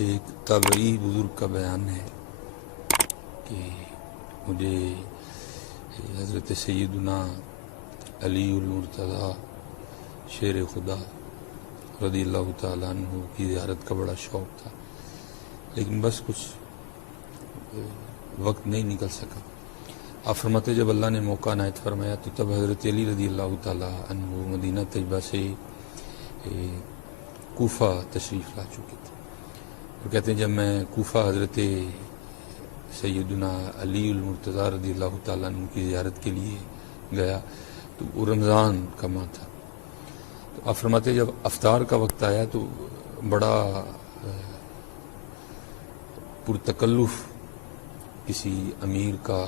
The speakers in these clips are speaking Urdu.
ایک تابعی بزرگ کا بیان ہے کہ مجھے حضرت سیدنا علی المرتضیٰ شیر خدا رضی اللہ تعالیٰ عنہ کی زیارت کا بڑا شوق تھا، لیکن بس کچھ وقت نہیں نکل سکا۔ آپ فرماتے جب اللہ نے موقع عنایت فرمایا تو تب حضرت علی رضی اللہ تعالیٰ عنہ مدینہ طیبہ سے کوفہ تشریف لا چکے تھے، اور کہتے ہیں جب میں کوفہ حضرت سیدنا علی المرتضیٰ رضی اللہ تعالیٰ عنہ کی زیارت کے لیے گیا تو وہ رمضان کا ماہ تھا۔ تو آپ فرماتے جب افطار کا وقت آیا تو بڑا پرتکلف کسی امیر کا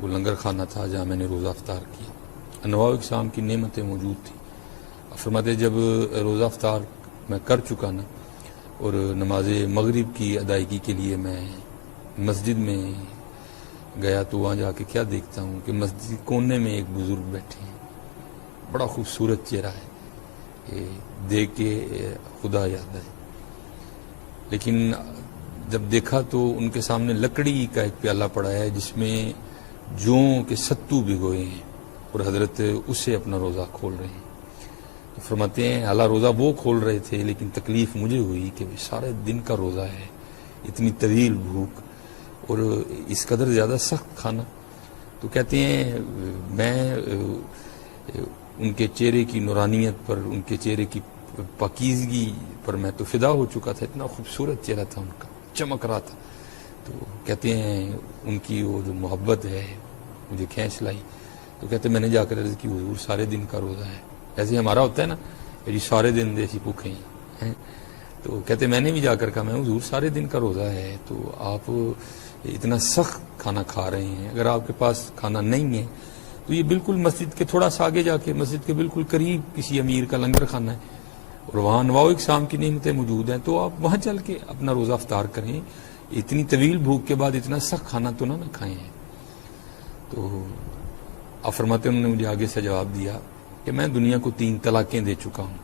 وہ لنگر خانہ تھا جہاں میں نے روزہ افطار کیا، انواع اقسام کی نعمتیں موجود تھیں۔ آپ فرماتے جب روزہ افطار میں کر چکا نا اور نماز مغرب کی ادائیگی کے لیے میں مسجد میں گیا تو وہاں جا کے کیا دیکھتا ہوں کہ مسجد کونے میں ایک بزرگ بیٹھے ہیں، بڑا خوبصورت چہرہ ہے، دیکھ کے خدا یاد آئے۔ لیکن جب دیکھا تو ان کے سامنے لکڑی کا ایک پیالہ پڑا ہے جس میں جوں کے ستو بھگوئے ہیں، اور حضرت اس سے اپنا روزہ کھول رہے ہیں۔ فرماتے ہیں حالانکہ روزہ وہ کھول رہے تھے لیکن تکلیف مجھے ہوئی کہ سارے دن کا روزہ ہے، اتنی طویل بھوک اور اس قدر زیادہ سخت کھانا۔ تو کہتے ہیں میں ان کے چہرے کی نورانیت پر، ان کے چہرے کی پاکیزگی پر میں تو فدا ہو چکا تھا، اتنا خوبصورت چہرہ تھا ان کا، چمک رہا تھا۔ تو کہتے ہیں ان کی وہ جو محبت ہے مجھے کھینچ لائی۔ تو کہتے ہیں میں نے جا کر عرض کی حضور سارے دن کا روزہ ہے، ایسے ہمارا ہوتا ہے نا جی سارے دن ایسی بھوکے ہیں۔ تو کہتے میں نے بھی جا کر کہا میں حضور سارے دن کا روزہ ہے تو آپ اتنا سخت کھانا کھا رہے ہیں، اگر آپ کے پاس کھانا نہیں ہے تو یہ بالکل مسجد کے تھوڑا سا آگے جا کے مسجد کے بالکل قریب کسی امیر کا لنگر خانہ ہے اور وہاں انواع اقسام کی نعمتیں موجود ہیں، تو آپ وہاں چل کے اپنا روزہ افطار کریں، اتنی طویل بھوک کے بعد اتنا سخت کھانا تو نہ کھائیں ہیں۔ تو آپ فرماتے انہوں نے مجھے آگے سے جواب دیا کہ میں دنیا کو 3 طلاقیں دے چکا ہوں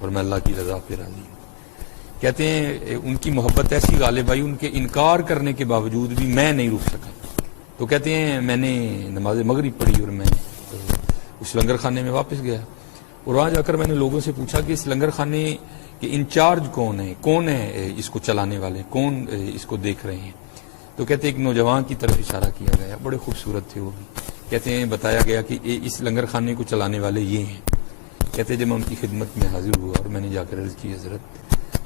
اور میں اللہ کی رضا پہ راضی ہوں۔ کہتے ہیں ان کی محبت ایسی غالب آئی، ان کے انکار کرنے کے باوجود بھی میں نہیں رک سکا۔ تو کہتے ہیں میں نے نماز مغرب پڑھی اور میں اس لنگر خانے میں واپس گیا اور وہاں جا کر میں نے لوگوں سے پوچھا کہ اس لنگر خانے کے انچارج کون ہے اس کو چلانے والے، کون اس کو دیکھ رہے ہیں؟ تو کہتے ہیں ایک نوجوان کی طرف اشارہ کیا گیا، بڑے خوبصورت تھے وہ بھی۔ کہتے ہیں بتایا گیا کہ اس لنگر خانے کو چلانے والے یہ ہیں۔ کہتے ہیں جب میں ان کی خدمت میں حاضر ہوا اور میں نے جا کر عرض کی حضرت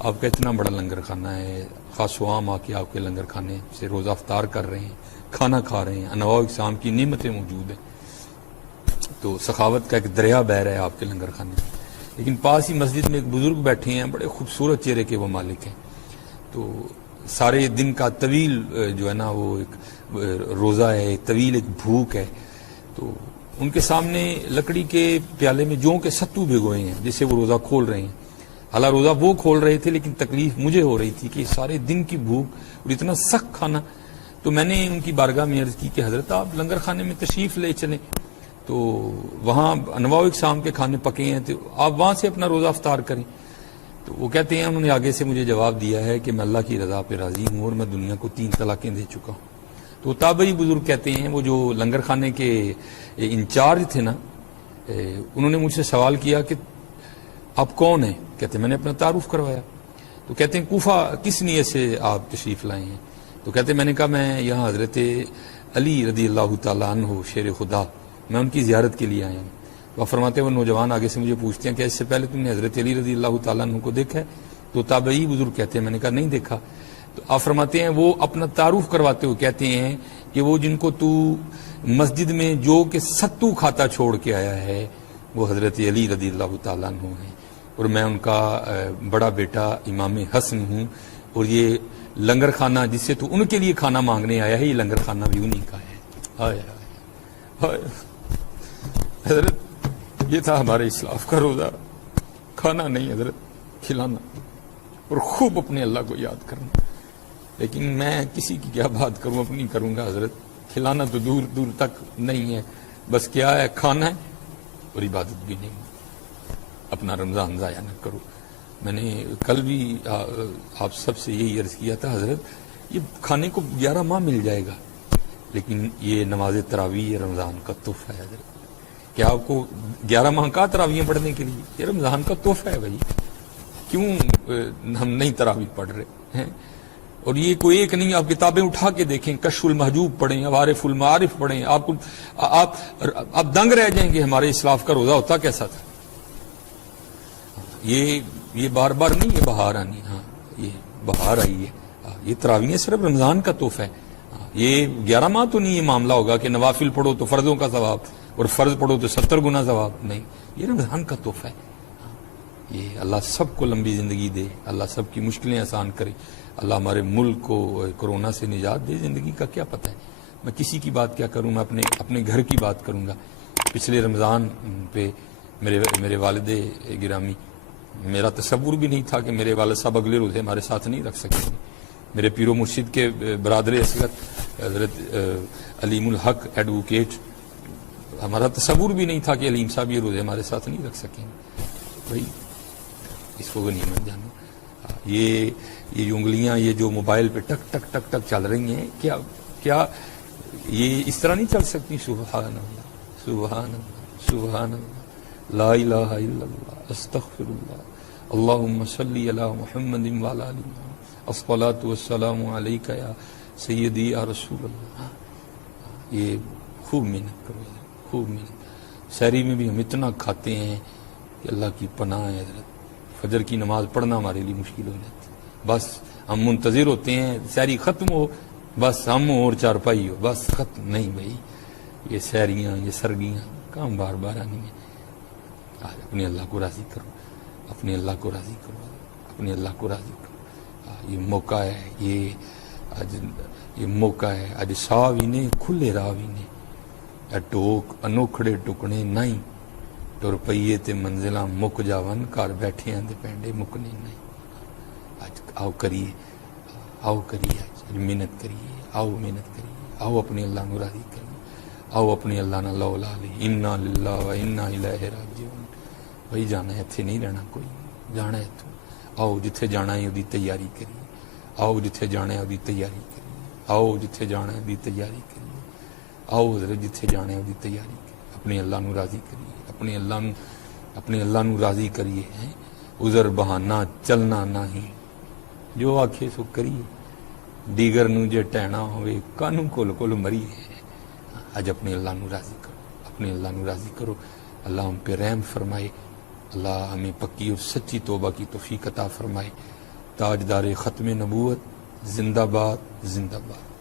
آپ کا اتنا بڑا لنگر خانہ ہے، خاص و عام آ کے آپ کے لنگر خانے سے روزہ افطار کر رہے ہیں، کھانا کھا رہے ہیں، انواع اقسام کی نعمتیں موجود ہیں، تو سخاوت کا ایک دریا بہہ رہا ہے آپ کے لنگر خانے میں، لیکن پاس ہی مسجد میں ایک بزرگ بیٹھے ہیں، بڑے خوبصورت چہرے کے وہ مالک ہیں، تو سارے دن کا طویل جو ہے نا وہ ایک روزہ ہے، طویل ایک بھوک ہے، تو ان کے سامنے لکڑی کے پیالے میں جوں کے ستو بھگوئے ہیں جس سے وہ روزہ کھول رہے ہیں۔ حالانکہ روزہ وہ کھول رہے تھے لیکن تکلیف مجھے ہو رہی تھی کہ سارے دن کی بھوک اور اتنا سخت کھانا۔ تو میں نے ان کی بارگاہ میں عرض کی کہ حضرت آپ لنگر خانے میں تشریف لے چلیں، تو وہاں انواع اقسام کے کھانے پکے ہیں تو آپ وہاں سے اپنا روزہ افطار کریں۔ تو وہ کہتے ہیں انہوں نے آگے سے مجھے جواب دیا ہے کہ میں اللہ کی رضا پہ راضی ہوں اور میں دنیا کو 3 طلاقیں دے چکا ہوں۔ تو تابعی بزرگ کہتے ہیں وہ جو لنگر خانے کے انچارج تھے نا، انہوں نے مجھ سے سوال کیا کہ آپ کون ہیں؟ کہتے ہیں میں نے اپنا تعارف کروایا۔ تو کہتے ہیں کوفہ کس نیت سے آپ تشریف لائے ہیں؟ تو کہتے ہیں میں نے کہا میں یہاں حضرت علی رضی اللہ تعالیٰ عنہ شیر خدا میں ان کی زیارت کے لیے آیا ہوں۔ وہ فرماتے ہیں وہ نوجوان آگے سے مجھے پوچھتے ہیں کہ اس سے پہلے تم نے حضرت علی رضی اللہ تعالیٰ عنہ کو دیکھا ہے؟ تو تابعی بزرگ کہتے ہیں میں نے کہا نہیں دیکھا۔ تو آپ فرماتے ہیں وہ اپنا تعارف کرواتے ہوئے کہتے ہیں کہ وہ جن کو تو مسجد میں جو کہ ستو کھاتا چھوڑ کے آیا ہے وہ حضرت علی رضی اللہ تعالیٰ عنہ ہیں، اور میں ان کا بڑا بیٹا امام حسن ہوں، اور یہ لنگر خانہ جس سے تو ان کے لیے کھانا مانگنے آیا ہے یہ لنگر خانہ بھی انہی کا ہے۔ ہائے ہائے حضرت یہ تھا ہمارے اسلاف کا روزہ، کھانا نہیں حضرت، کھلانا اور خوب اپنے اللہ کو یاد کرنا۔ لیکن میں کسی کی کیا بات کروں، اپنی کروں گا حضرت، کھلانا تو دور دور تک نہیں ہے، بس کیا ہے کھانا ہے اور عبادت بھی نہیں۔ اپنا رمضان ضائع نہ کرو، میں نے کل بھی آپ سب سے یہی عرض کیا تھا، حضرت یہ کھانے کو 11 ماہ مل جائے گا، لیکن یہ نماز تراویح رمضان کا تحفہ ہے حضرت. کیا آپ کو 11 ماہ کا تراویح پڑھنے کے لیے؟ یہ رمضان کا تحفہ ہے بھائی. کیوں ہم نہیں تراویح پڑھ رہے ہیں؟ اور یہ کوئی ایک نہیں، آپ کتابیں اٹھا کے دیکھیں، کشف المحجوب پڑھیں، عوارف المعارف پڑھیں، آپ دنگ رہ جائیں گے ہمارے اسلاف کا روزہ ہوتا کیسا تھا. یہ بار بار نہیں، یہ بہار آنی. ہاں یہ بہار آئی ہے. یہ تراویح صرف رمضان کا تحفہ ہے. یہ 11 ماہ تو نہیں یہ معاملہ ہوگا کہ نوافل پڑھو تو فرضوں کا ثواب اور فرض پڑھو تو 70 گنا ثواب. نہیں، یہ رمضان کا تحفہ ہے. یہ اللہ سب کو لمبی زندگی دے، اللہ سب کی مشکلیں آسان کرے، اللہ ہمارے ملک کو کورونا سے نجات دے. زندگی کا کیا پتہ ہے. میں کسی کی بات کیا کروں، میں اپنے گھر کی بات کروں گا. پچھلے رمضان پہ میرے والد گرامی، میرا تصور بھی نہیں تھا کہ میرے والد صاحب اگلے روزے ہمارے ساتھ نہیں رکھ سکیں گے. میرے پیر و مرشد کے برادر اصغر حضرت علیم الحق ایڈوکیٹ، ہمارا تصور بھی نہیں تھا کہ علیم صاحب یہ روزے ہمارے ساتھ نہیں رکھ سکیں گے. بھائی اس کو غنیمت جانو. یہ انگلیاں یہ جو موبائل پہ ٹک ٹک ٹک ٹک چل رہی ہیں، کیا یہ اس طرح نہیں چل سکتی؟ سبحان اللہ سبحان اللہ سبحان اللہ، لا الہ الا اللہ، استغفر اللہ، اللہم صلی علی محمد وعلی آل محمد، الصلاۃ والسلام علیک یا سیدی یا رسول اللہ. یہ خوب محنت کرو، خوب محنت. سحری میں بھی ہم اتنا کھاتے ہیں کہ اللہ کی پناہ ہے حضرت. فجر کی نماز پڑھنا ہمارے لیے مشکل ہو جاتی ہے. بس ہم منتظر ہوتے ہیں سحری ختم ہو، بس ہم اور چارپائی ہو، بس ختم. نہیں بھائی، یہ سحریاں یہ سرگیاں کام بار بار آنی ہیں. آج اپنے اللہ کو راضی کرو، اپنے اللہ کو راضی کرو، اپنے اللہ کو راضی کرو. یہ موقع ہے، یہ موقع ہے. اج سا بھی نے کھلے راہ بھی نے، ٹوک انوکھڑے ٹکنے نہیں، ٹر پئیے تے منزلاں مک جاون، گھر بیٹھے دے پینڈے مکنے نہیں. آج آؤ کریے، آؤ کریے، آج محنت کریے، آؤ محنت کریے، آؤ اپنے اللہ نو راضی کریے، آؤ اپنے اللہ نہ لو لا لے. انا للہ و انا الیہ راجعون. بھائی جانا ہے، اتنے نہیں رہنا، کوئی جانا ہے تو آؤ. جتھے جانا ہے وہ تیاری کریے، آؤ. جتھے جانا ہے وہ تیاری کریے، آؤ. جتھے جانا ہے وہ تیاری کریے، آؤ. حضرت جتھے جانا ہے وہ تیاری کریے. اپنے اللہ نو راضی کریے، اپنے اللہ نو راضی کریے. عذر بہانہ چلنا نہیں، جو آکھے سو کریے. دیگر نو جے ٹہنا ہوئے کانو کول کول مریے. آج اپنے اللہ نو راضی کرو، اپنے اللہ نو راضی کرو. اللہ ہم پہ رحم فرمائے، اللہ ہمیں پکی اور سچی توبہ کی توفیق عطا فرمائے. تاجدار ختم نبوت زندہ باد، زندہ باد.